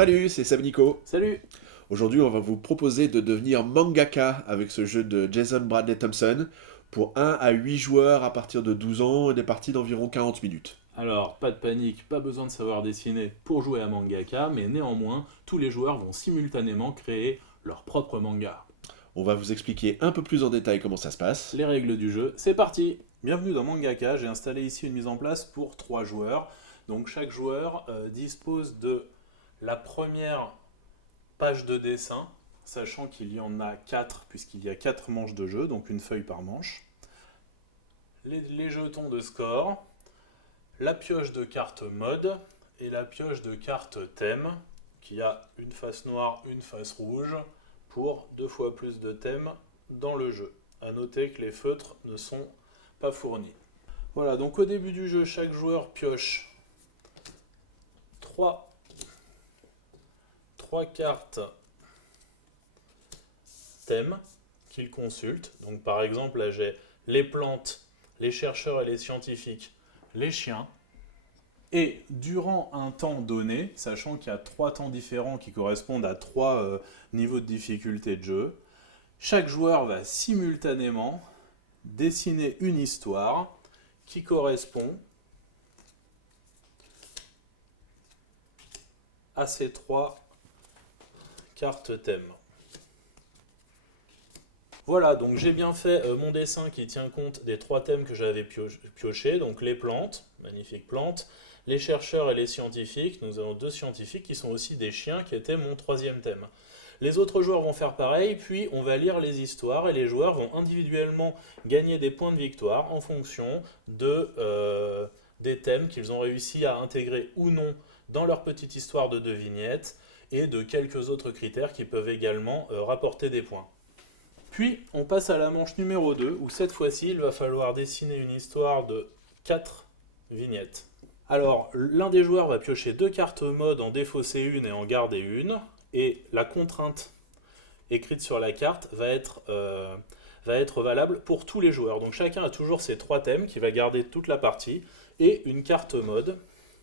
Salut, c'est Sam Nico. Salut! Aujourd'hui, on va vous proposer de devenir mangaka avec ce jeu de Jason Bradley Thompson pour 1 à 8 joueurs à partir de 12 ans et des parties d'environ 40 minutes. Alors, pas de panique, pas besoin de savoir dessiner pour jouer à mangaka, mais néanmoins, tous les joueurs vont simultanément créer leur propre manga. On va vous expliquer un peu plus en détail comment ça se passe. Les règles du jeu, c'est parti! Bienvenue dans Mangaka, j'ai installé ici une mise en place pour 3 joueurs. Donc chaque joueur dispose de la première page de dessin, sachant qu'il y en a 4, puisqu'il y a 4 manches de jeu, donc une feuille par manche. Les jetons de score, la pioche de cartes mode et la pioche de cartes thème, qui a une face noire, une face rouge, pour 2 fois plus de thèmes dans le jeu. A noter que les feutres ne sont pas fournis. Voilà, donc au début du jeu, chaque joueur pioche 3 cartes thèmes qu'il consulte. Donc par exemple, là j'ai les plantes, les chercheurs et les scientifiques, les chiens. Et durant un temps donné, sachant qu'il y a 3 temps différents qui correspondent à 3 niveaux de difficulté de jeu, chaque joueur va simultanément dessiner une histoire qui correspond à ces 3 cartes thèmes. Voilà, donc j'ai bien fait mon dessin qui tient compte des 3 thèmes que j'avais piochés, donc les plantes, magnifiques plantes, les chercheurs et les scientifiques. Nous avons 2 scientifiques qui sont aussi des chiens qui étaient mon 3e thème. Les autres joueurs vont faire pareil, puis on va lire les histoires et les joueurs vont individuellement gagner des points de victoire en fonction des thèmes qu'ils ont réussi à intégrer ou non dans leur petite histoire de 2 vignettes et de quelques autres critères qui peuvent également rapporter des points. Puis on passe à la manche numéro 2 où cette fois-ci il va falloir dessiner une histoire de 4 vignettes. Alors l'un des joueurs va piocher 2 cartes mode, en défausser une et en garder une. Et la contrainte écrite sur la carte va être valable pour tous les joueurs. Donc chacun a toujours ses 3 thèmes qui va garder toute la partie et une carte mode.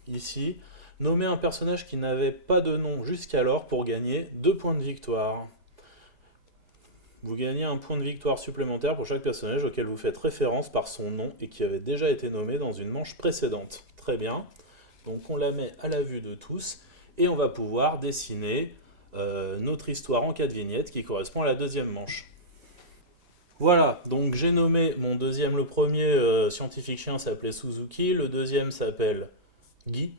Ici, nommer un personnage qui n'avait pas de nom jusqu'alors pour gagner 2 points de victoire. Vous gagnez un point de victoire supplémentaire pour chaque personnage auquel vous faites référence par son nom et qui avait déjà été nommé dans une manche précédente. Très bien. Donc on la met à la vue de tous et on va pouvoir dessiner notre histoire en 4 vignettes qui correspond à la 2e manche. Voilà, donc j'ai nommé mon deuxième, le premier scientifique chien s'appelait Suzuki, le deuxième s'appelle Guy.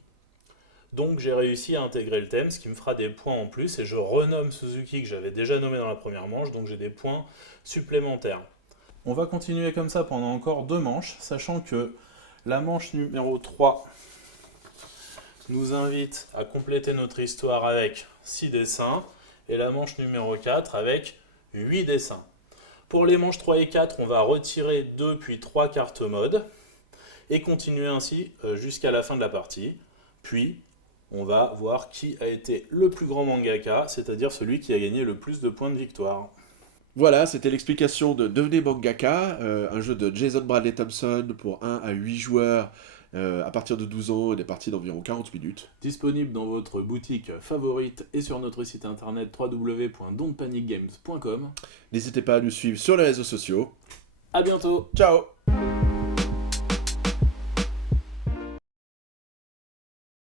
Donc j'ai réussi à intégrer le thème, ce qui me fera des points en plus, et je renomme Suzuki que j'avais déjà nommé dans la première manche, donc j'ai des points supplémentaires. On va continuer comme ça pendant encore 2 manches, sachant que la manche numéro 3 nous invite à compléter notre histoire avec 6 dessins et la manche numéro 4 avec 8 dessins. Pour les manches 3 et 4, on va retirer 2 puis 3 cartes mode et continuer ainsi jusqu'à la fin de la partie. Puis, on va voir qui a été le plus grand mangaka, c'est-à-dire celui qui a gagné le plus de points de victoire. Voilà, c'était l'explication de Devenez mangaka, un jeu de Jason Bradley Thompson pour 1 à 8 joueurs à partir de 12 ans et des parties d'environ 40 minutes. Disponible dans votre boutique favorite et sur notre site internet www.don'tpanicgames.com. N'hésitez pas à nous suivre sur les réseaux sociaux. A bientôt! Ciao!